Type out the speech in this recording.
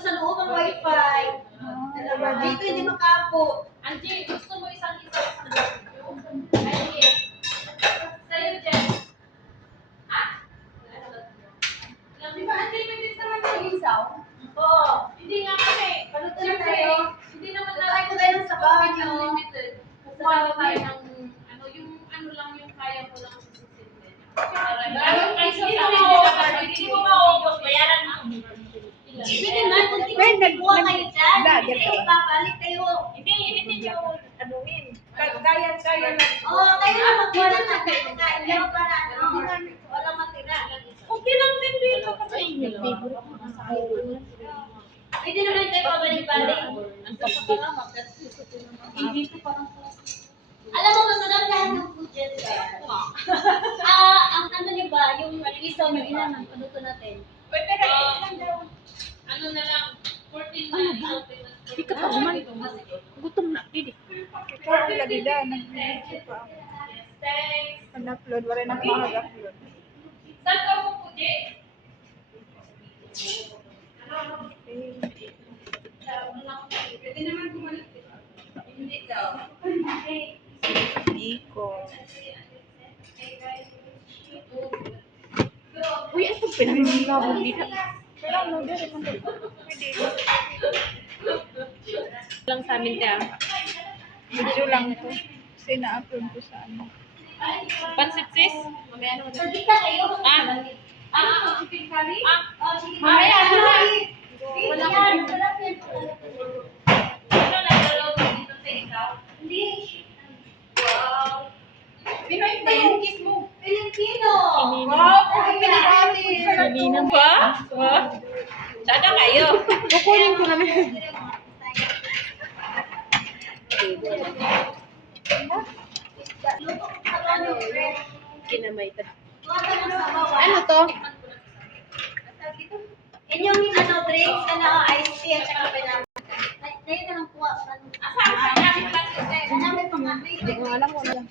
sa loob ang wifi. Ah. Dito hindi makampo. Angie, gusto mo isang isa sa video? Angie. Sa'yo, Jen. Ha? Di ba, Angie, pwede sa mga isaw? Oo. Hindi nga kasi. Paluto na tayo. Hindi naman na. Ay, ng sabaw. Medyo tayo ng ano, yung ano lang yung kaya ko lang Pero, kaya, kaya, kaya, kaya, kaya, kaya, kaya, kaya, kaya, kaya, kaya, tingin nag- kuha nag- kayo dyan. vlogger Hindi ka kayo ba? babalik kayo. Hindi, hindi niyo anuhin. Kaya, kaya na. Oo, kayo na magkuha na lang kayo. Nyo para ano. Walang matira. Okay lang din dito kasi. Pwede naman kayo pabalik-balik. Alam mo, masarap lahat ng food dyan. Ah, ang ano niyo ba, yung isaw na ilan ang paluto natin? Pwede na, ilan daw. Ano na lang, 14 na isaw. Di ka pa man. Gutom na. Didi. Ikaw lagi da. Nag-video pa ako. Thanks. Pan-upload. Wala na makag-upload. Saan ka mo po? Pwede naman bumalik. Hindi daw. Iko. Uy, ano pinahingabog dito? Dito man dito. Pwede. Amin ka. Video lang to. Kasi na-upload ko sa ano. Pansit sis? So, di ka kayo. Ah. Ah, chicken curry? Ah, Oh, sige. Mamaya, Mamaya. Wala Yan, sarap yan. ano na dito sa ikaw? Hindi. Wow. Pinoy pa yung kiss mo. Filipino. Wow, kung pinakati. Kanina ba? Wow. Sana kayo. Kukunin ko naman. Kinamay ta. Ano to? Inyong ano, drinks, ano, ice tea, at saka pinamay. Kayo na lang kuha. Asa? Ang dami pa. Ang dami pa. Hindi ko alam kung ano.